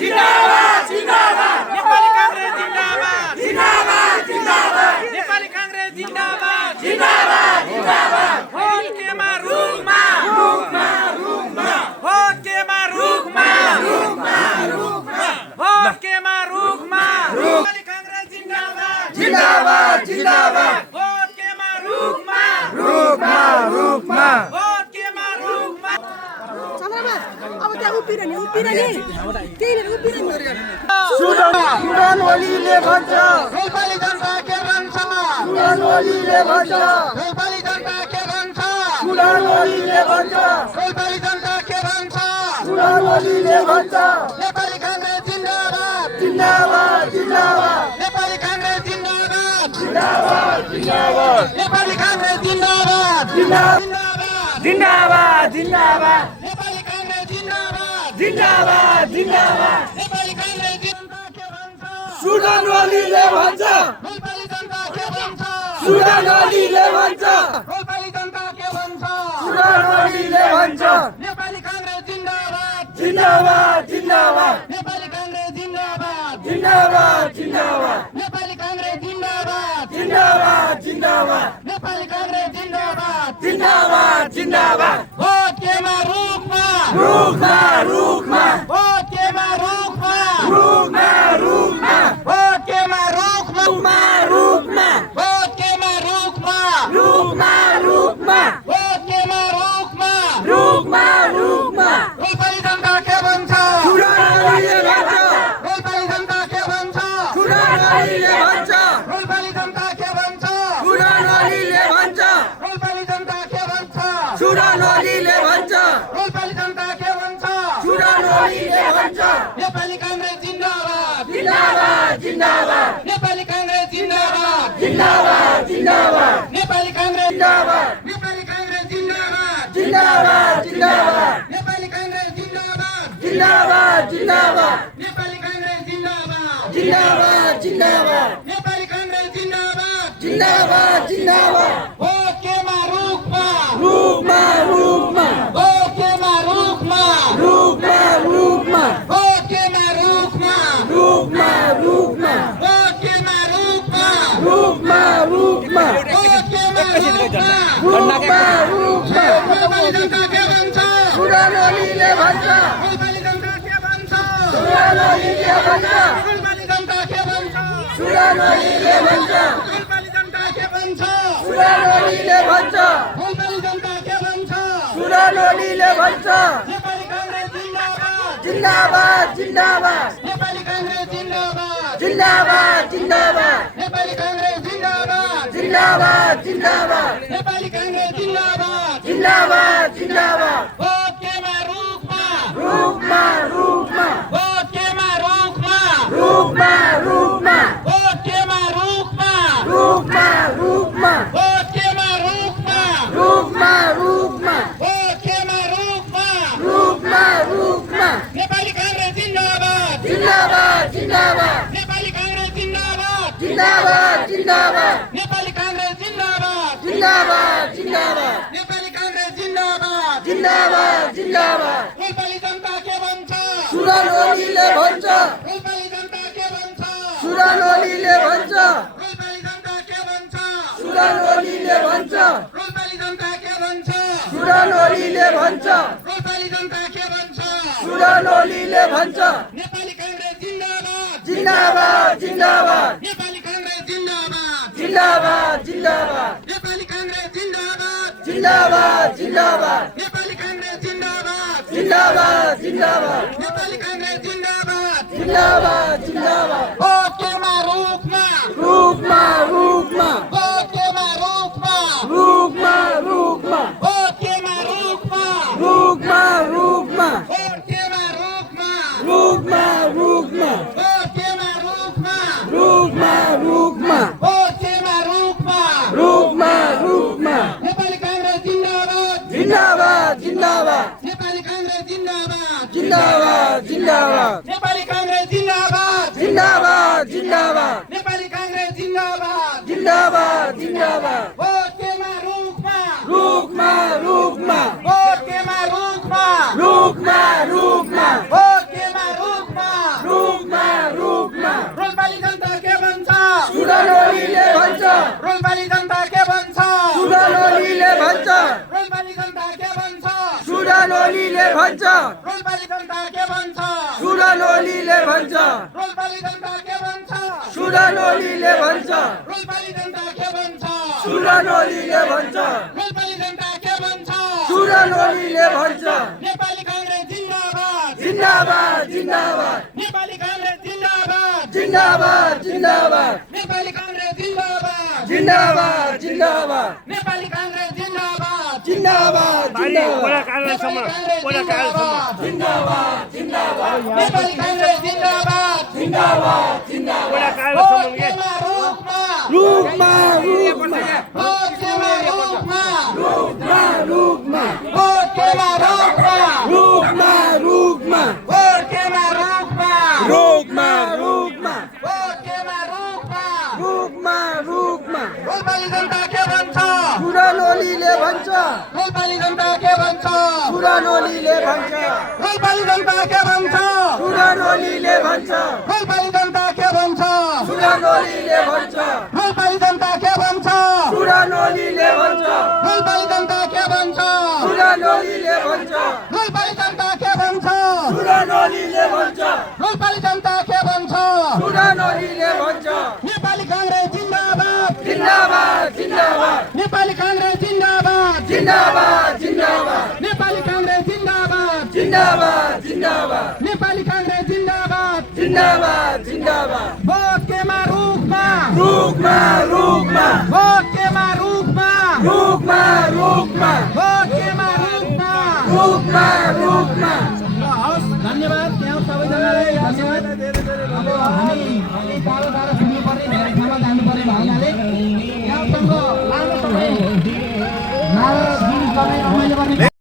जिन्दाबाद जिन्दाबाद नेपाली कांग्रेस जिन्दाबाद जिन्दाबाद जिन्दाबाद नेपाली कांग्रेस जिन्दाबाद जिन्दाबाद जिन्दाबाद vote केमा रुखमा रुखमा रुखमा भोट केमा रुखमा रुखमा रुखमा भोट केमा रुखमा नेपाली कांग्रेस जिन्दाबाद जिन्दाबाद जिन्दाबाद भोट केमा रुखमा रुखमा रुखमा भोट केमा रुखमा अब त्यहाँ उभिरहने त्यहीँनिर उभिरहने सुडान ओलीले भन्छ नेपाली जनता के भन्छ सुडान ओलीले भन्छ नेपाली जनता के भन्छ सुडान ओलीले भन्छ नेपाली जनता के भन्छ सुडान ओलीले भन्छ नेपाली कांग्रेस जिन्दाबाद जिन्दाबाद जिन्दाबाद नेपाली कांग्रेस जिन्दाबाद जिन्दाबाद जिन्दाबाद नेपाली कांग्रेस जिन्दाबाद जिन्दाबाद जिन्दाबाद जिन्दाबाद नेपाली कांग्रेस जिन्दाबाद जिन्दाबाद जिन्दाबाद नेपाली कांग्रेस जनता के भन्छ सुडान ओलीले भन्छ नेपाली जनता के भन्छ सुडान ओलीले भन्छ नेपाली जनता के भन्छ सुडान ओलीले भन्छ नेपाली कांग्रेस जिन्दाबाद जिन्दाबाद जिन्दाबाद नेपाली कांग्रेस जिन्दाबाद जिन्दाबाद जिन्दाबाद नेपाली कांग्रेस जिन्दाबाद जिन्दाबाद जिन्दाबाद नेपाली कांग्रेस जिन्दाबाद जिन्दाबाद जिन्दाबाद भोट केमा रुखमा रुखमा रुखमा भोट केमा रुखमा रुखमा रुखमा भोट केमा रुखमा रुखमा भोट केमा रुखमा रुखमा रुखमा भोट केमा रुखमा रुखमा रुखमा नेपाली जनता के भन्छ सुडान ओलीले भन्छ नेपाली जनता के भन्छ सुडान ओलीले भन्छ नेपाली जनता के भन्छ सुडान ओलीले भन्छ नेपाली जनता के भन्छ सुडान ओलीले भन्छ नेपाली जनता के भन्छ सुडान ओलीले भन्छ नेपाली कांग्रेस जिन्दाबाद जिन्दाबाद जिन्दाबाद नेपाली कांग्रेस जिन्दाबाद जिन्दाबाद जिन्दाबाद नेपाली कांग्रेस जिन्दाबाद नेपाली कांग्रेस जिन्दाबाद जिन्दाबाद जिन्दाबाद नेपाली कांग्रेस जिन्दाबाद जिन्दाबाद जिन्दाबाद नेपाली कांग्रेस जिन्दाबाद जिन्दाबाद जिन्दाबाद नेपाली कांग्रेस जिन्दाबाद जिन्दाबाद जिन्दाबाद भोट केमा रुखमा रुखमा रुखमा भोट केमा रुखमा रुखमा रुखमा भोट केमा रुखमा रुखमा रुखमा भोट केमा रुखमा रुखमा रुखमा भोट केमा रुखमा रुखमा रुखमा नेपाली जनता के भन्छ सुडान ओलीले भन्छ नेपाली जनता के भन्छ सुडान ओलीले भन्छ नेपाली जनता के भन्छ सुडान ओलीले भन्छ नेपाली जनता के भन्छ सुडान ओलीले भन्छ नेपाली जनता के भन्छ सुडान ओलीले भन्छ नेपाली कांग्रेस जिन्दाबाद जिन्दाबाद जिन्दाबाद नेपाली कांग्रेस जिन्दाबाद जिन्दाबाद जिन्दाबाद नेपाली कांग्रेस जिन्दाबाद जिन्दाबाद जिन्दाबाद नेपाली कांग्रेस जिन्दाबाद जिन्दाबाद जिन्दाबाद भोट केमा रुखमा रुखमा रुखमा भोट केमा रुखमा रुखमा रुखमा भोट केमा रुखमा रुखमा रुखमा भोट केमा रुखमा रुखमा रुखमा भोट केमा रुखमा रुखमा रुखमा नेपाली कांग्रेस जिन्दाबाद जिन्दाबाद जिन्दाबाद नेपाली कांग्रेस जिन्दाबाद जिन्दाबाद जिन्दाबाद नेपाली कांग्रेस जिन्दाबाद जिन्दाबाद जिन्दाबाद नेपाली कांग्रेस जिन्दाबाद जिन्दाबाद जिन्दाबाद नेपाली जनता के भन्छ सुडान ओलीले भन्छ नेपाली जनता के भन्छ सुडान ओलीले भन्छ नेपाली जनता के भन्छ सुडान ओलीले भन्छ नेपाली जनता के भन्छ सुडान ओलीले भन्छ नेपाली जनता के भन्छ सुडान ओलीले भन्छ नेपाली कांग्रेस जिन्दाबाद जिन्दाबाद जिन्दाबाद नेपाली कांग्रेस जिन्दाबाद जिन्दाबाद जिन्दाबाद नेपाली कांग्रेस जिन्दाबाद जिन्दाबाद जिन्दाबाद नेपाली कांग्रेस जिन्दाबाद जिन्दाबाद जिन्दाबाद नेपाली कांग्रेस जिन्दाबाद जिन्दाबाद जिन्दाबाद भोट केमा रुखमा रुखमा रुखमा भोट केमा रुखमा रुखमा रुखमा भोट केमा रुखमा रुखमा रुखमा भोट केमा रुखमा रुखमा रुखमा भोट केमा रुखमा रुखमा रुखमा भोट केमा रुखमा रुखमा रुखमा नेपाली कांग्रेस जिन्दाबाद जिन्दाबाद जिन्दाबाद नेपाली कांग्रेस जिन्दाबाद जिन्दाबाद जिन्दाबाद नेपाली कांग्रेस जिन्दाबाद जिन्दाबाद जिन्दाबाद नेपाली कांग्रेस जिन्दाबाद जिन्दाबाद जिन्दाबाद भोट केमा रुखमा रुखमा रुखमा भोट केमा रुखमा रुखमा रुखमा भोट केमा रुखमा ओलीले भन्छ रोल्पाली जनता के भन्छ सुडन ओलीले भन्छ रोल्पाली जनता के भन्छ सुडन ओलीले भन्छ रोल्पाली जनता के भन्छ सुडन ओलीले भन्छ रोल्पाली जनता के भन्छ सुडन ओलीले भन्छ नेपाली कांग्रेस जिन्दाबाद जिन्दाबाद जिन्दाबाद नेपाली कांग्रेस जिन्दाबाद जिन्दाबाद जिन्दाबाद नेपाली कांग्रेस जिन्दाबाद जिन्दाबाद जिन्दाबाद नेपाली कांग्रेस जिन्दाबाद जिन्दाबाद बोला कालसम्म जिन्दाबाद जिन्दाबाद नेपाली कांग्रेस जिन्दाबाद जिन्दाबाद जिन्दाबाद बोला कालसम्म के रुकमा रुकमा भोटमा रुकमा रुकमा रुकमा भोटमा रुकमा रुकमा रुकमा भोटमा रुकमा रुकमा रुकमा भोटमा रुकमा रुकमा रुकमा रोल्पाली जनता के भन्छ सुडन ओलीले भन्छ रोल्पाली जनता के भन्छ सुडन ओलीले भन्छ रोल्पाली जनता के भन्छ सुडन ओलीले भन्छ रोल्पाली जनता के भन्छ सुडन ओलीले भन्छ रोल्पाली जनता के भन्छ सुडन ओलीले भन्छ रोल्पाली जनता के भन्छ सुडन ओलीले भन्छ रोल्पाली जनता के भन्छ सुडन ओलीले भन्छ रोल्पाली जनता के भन्छ सुडन ओलीले भन्छ नेपाली कांग्रेस जिन्दाबाद जिन्दाबाद जिन्दाबाद नेपाली कांग्रेस जिन्दाबाद जिन्दाबाद जिन्दाबाद नेपाली कांग्रेस जिन्दाबाद जिन्दाबाद जिन्दाबाद नेपाली कांग्रेस जिन्दाबाद जिन्दाबाद जिन्दाबाद भोट केमा रुकमा रुकमा रुकमा भोट केमा रुकमा रुकमा रुकमा भोट केमा रुकमा रुकमा रुकमा हस् धन्यवाद त्यहाँ सबैजनालाई धन्यवाद अब हामी टाढो टाढो सुन्नुपर्ने धेरै ठाउँमा जानुपर्ने भएनाले यहाँसँग लामो समय दिन समय रमाइलो गर्ने